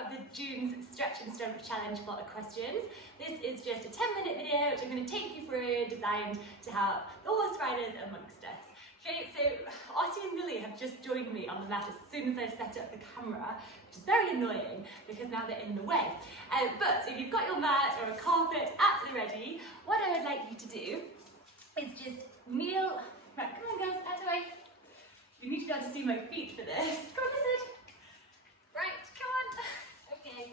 of the June's Stretch and Strength Challenge for Equestrians. This is just a 10-minute video which I'm going to take you through, designed to help the horse riders amongst us. Okay, so Artie and Lily have just joined me on the mat as soon as I've set up the camera, which is very annoying because now they're in the way. But if you've got your mat or a carpet absolutely ready, what I would like you to do is just kneel. Right, come on guys, out of the way. You need to be able to see my feet for this. Come on, listen. Right, come on. Okay,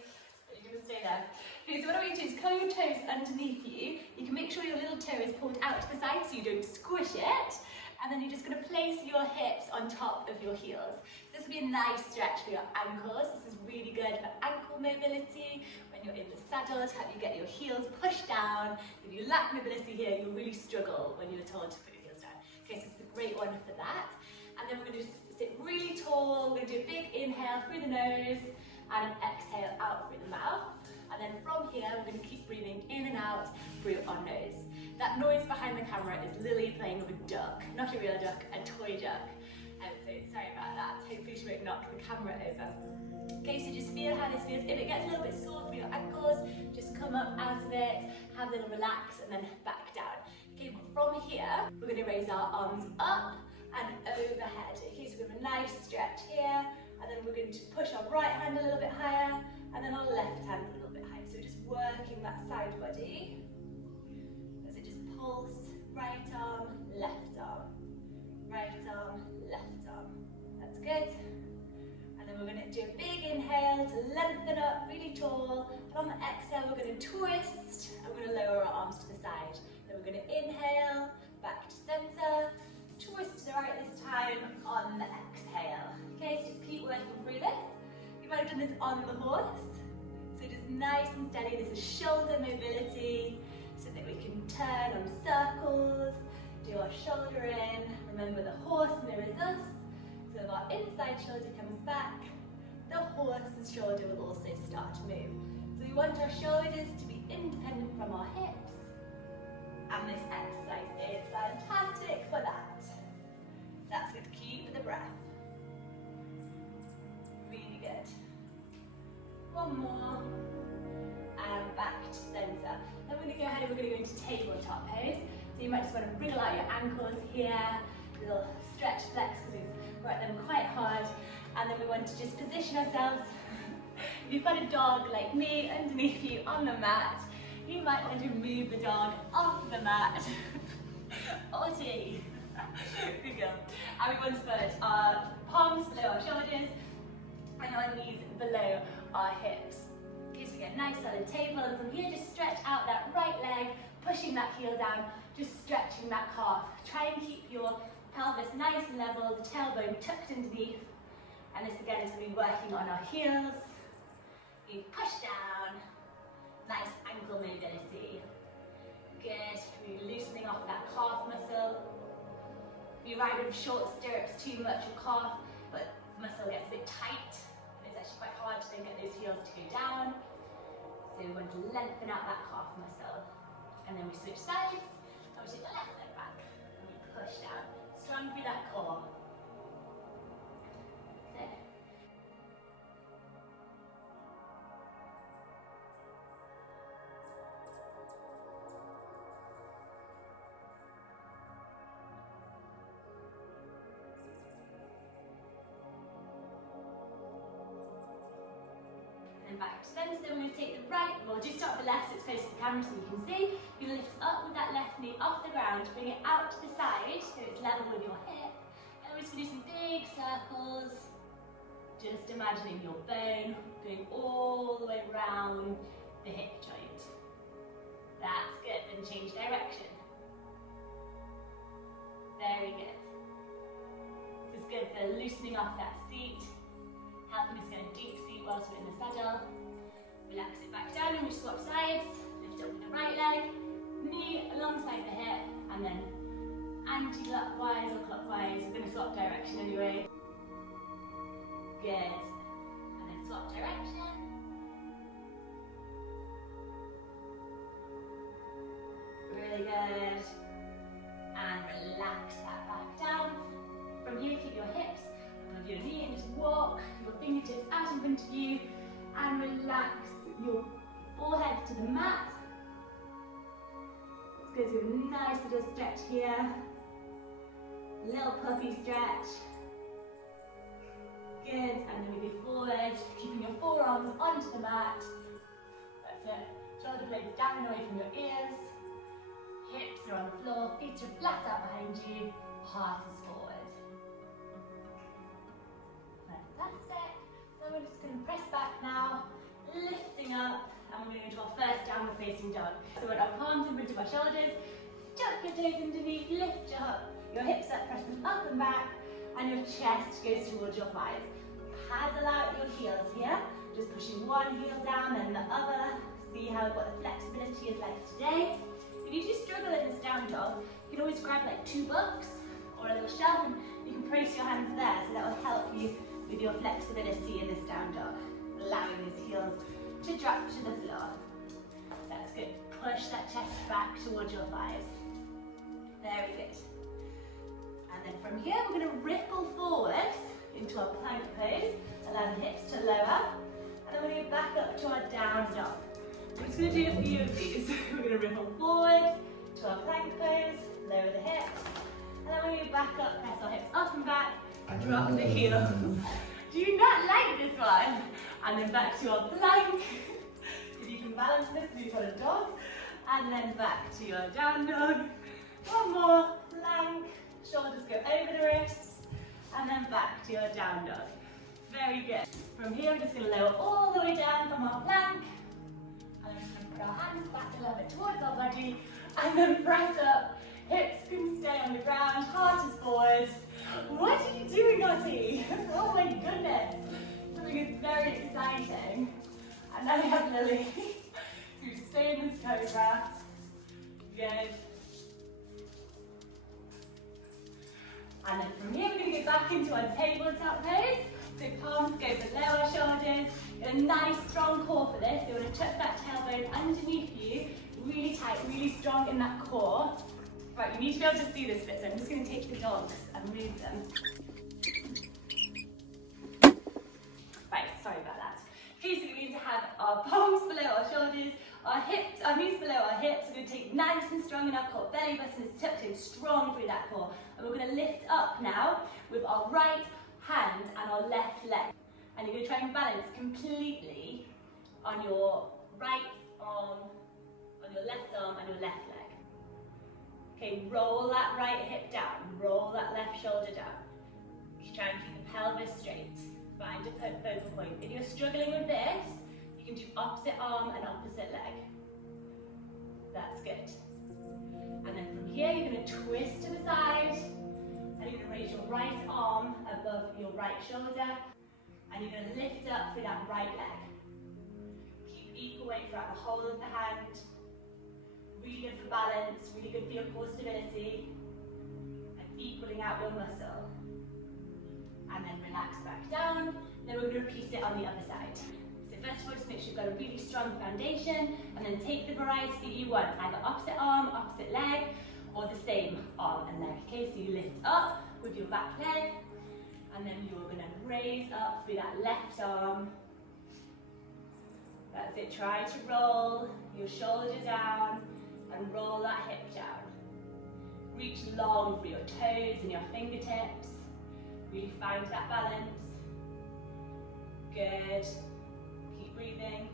you're going to stay there. Okay, so what I want you to do is curl your toes underneath you. You can make sure your little toe is pulled out to the side so you don't squish it. And then you're just going to place your hips on top of your heels. This will be a nice stretch for your ankles. This is really good for ankle mobility. When you're in the saddle, to help you get your heels pushed down. If you lack mobility here, you'll really struggle when you're told to put your heels down. Okay, so it's a great one for that. And then we're going to sit really tall. We're going to do a big inhale through the nose and an exhale out through the mouth. And then from here, we're going to keep breathing in and out through our nose. That noise behind the camera is Lily playing with a duck, not a real duck, a toy duck. So sorry about that. Hopefully she won't knock the camera over. Okay, so just feel how this feels. If it gets a little bit sore for your ankles, just come up out of it, have a little relax, and then back down. Okay, from here, we're going to raise our arms up and overhead. Okay, so we have a nice stretch here, and then we're going to push our right hand a little bit higher, and then our left hand a little bit higher. So we're just working that side body. So just pulse, right arm, left arm, right arm, left arm. That's good. And then we're going to do a big inhale to lengthen up really tall, and on the exhale we're going to twist, and we're going to lower our arms to the side. Then we're going to inhale, back to center, twist to the right this time on the exhale. Okay, so just keep working through this. You might have done this on the horse. So just nice and steady. This is shoulder mobility so that we can turn on circles, do our shoulder in. Remember, the horse mirrors us. So if our inside shoulder comes back, the horse's shoulder will also start to move. So we want our shoulders to be independent from our hips. And this exercise is fantastic for that. That's good. Keep the breath. Really good. One more. And back to center. Then we're going to go ahead and we're going to go into tabletop pose. So you might just want to wriggle out your ankles here. A little stretch flex because we've worked them quite hard. And then we want to just position ourselves. If you've got a dog like me underneath you on the mat, you might want to move the dog off the mat. Artie. Good girl. And we want to put our palms below our shoulders and our knees below our hips. Okay, so get a nice solid table, and from here just stretch out that right leg, pushing that heel down, just stretching that calf. Try and keep your pelvis nice and level, the tailbone tucked underneath. And this again is going to be working on our heels. You push down. Nice ankle mobility. Good. Really loosening off that calf muscle. If you ride with short stirrups too much, your calf muscle gets a bit tight. And it's actually quite hard to then get those heels to go down. So we want to lengthen out that calf muscle. And then we switch sides. And we take the left leg back. And we push down. Strong through that core. That's it. Back to centre, then we're going to take the right, well just start with the left so it's close to the camera so you can see. You're going to lift up with that left knee off the ground, bring it out to the side so it's level with your hip. And we're just going to do some big circles, just imagining your bone going all the way around the hip joint. That's good, then change direction. Very good. This is good for loosening off that seat, helping us get a deep seat whilst we're in the saddle. Relax it back down and we swap sides. Lift up with the right leg, knee alongside the hip, and then anti-clockwise or clockwise. We're going to swap direction anyway. Good. And then swap direction. Really good. And relax that back down. From here, keep your hips above your knee and just walk your fingertips out in front of you and relax your forehead to the mat. Let's go to a nice little stretch here. Little puppy stretch. Good, and then we go forward, keeping your forearms onto the mat. That's it. Shoulder blades down and away from your ears. Hips are on the floor, feet are flat out behind you, heart is forward. Fantastic. So we're just going to press back now, lifting up, and we're going to go into our first downward facing dog. So with our palms in front of our shoulders, tuck your toes underneath, lift your hips up, press them up and back, and your chest goes towards your thighs. Paddle out your heels here, just pushing one heel down and the other. See what the flexibility is like today. If you do struggle in this down dog, you can always grab like 2 books or a little shelf and you can place your hands there, so that will help you with your flexibility in this down dog, allowing those heels to drop to the floor. That's good. Push that chest back towards your thighs. Very good. And then from here, we're going to ripple forwards into our plank pose, allow the hips to lower, and then we're going to go back up to our down dog. I'm just going to do a few of these. We're going to ripple forward to our plank pose, lower the hips, and then we're going to go back up, press our hips up and back, drop the heels. Do you not like this one? And then back to our plank. If you can balance this, we've got a dog. And then back to your down dog. One more, plank, shoulders go over the wrists, and then back to your down dog. Very good. From here, we're just going to lower all the way down from our plank. Put our hands back a little bit towards our body and then press up. Hips can stay on the ground, heart is forward. What are you doing, Otti? Oh my goodness. Something is very exciting. And now we have Lily. So stay in this cobra. Good. And then from here we're going to go back into our tabletop pose. So palms go below our shoulders. A nice strong core for this. So you want to tuck that tailbone underneath you, really tight, really strong in that core. Right, you need to be able to see this bit, so I'm just going to take the dogs and move them. Right, sorry about that. Okay, so we need to have our palms below our shoulders, our hips, our knees below our hips. We're going to take nice and strong in our core. Belly button is tucked in strong through that core. And we're going to lift up now with our right hand and our left leg. And you're going to try and balance completely on your right arm, on your left arm and your left leg. Okay, roll that right hip down, roll that left shoulder down. Try and keep the pelvis straight. Find a focal point. If you're struggling with this, you can do opposite arm and opposite leg. That's good. And then from here, you're going to twist to the side, and you're going to raise your right arm above your right shoulder, and you're going to lift up through that right leg. Keep equal weight throughout the whole of the hand. Really good for balance, really good for your core stability, and equaling out your muscle. And then relax back down. Then we're going to repeat it on the other side. So first of all, just make sure you've got a really strong foundation, and then take the variety that you want, either opposite arm, opposite leg, or the same arm and leg. Okay, so you lift up with your back leg, and then you're going to raise up through that left arm. That's it. Try to roll your shoulder down and roll that hip down. Reach long for your toes and your fingertips. Really find that balance. Good. Keep breathing.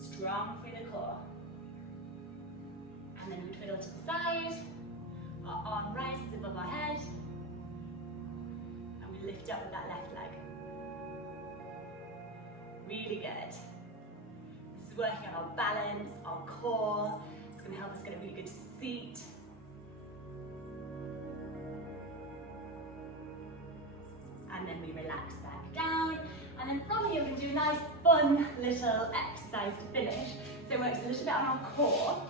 Strong through the core. And then we twiddle to the side. Our arm rises above our head. And we lift up with that left leg. Really good. This is working on our balance, our core. It's going to help us get a really good seat. And then we relax back down. And then from here, we're going to do a nice, fun little exercise to finish. So it works a little bit on our core.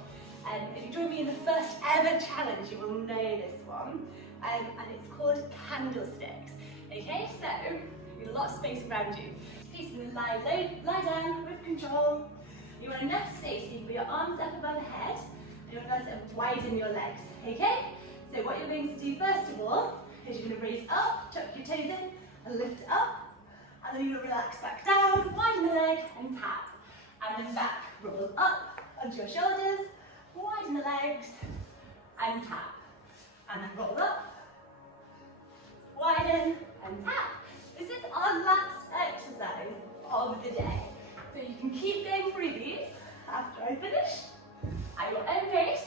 And if you join me in the first ever challenge, you will know this one. And it's called Candlesticks. Okay, so you've got lots of space around you. Please lie down with control. You want enough space so you can put your arms up above the head. And you want to sort of widen your legs. Okay? So what you're going to do first of all is you're going to raise up, tuck your toes in, and lift up, And then you'll relax back down, widen the leg and tap. And then back, roll up onto your shoulders, widen the legs and tap. And then roll up, widen and tap. This is our last exercise of the day. So you can keep going through these after I finish at your own pace.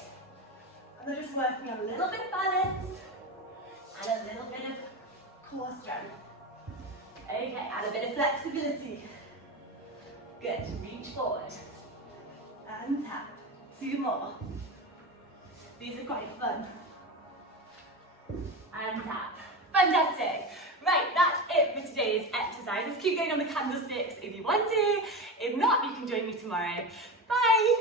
And then just working on a little bit of balance and a little bit of core strength. Okay, and a bit of flexibility. Good, reach forward. And tap. 2 more. These are quite fun. And tap. Fantastic. Right, that's it for today's exercises. Keep going on the candlesticks if you want to. If not, you can join me tomorrow. Bye.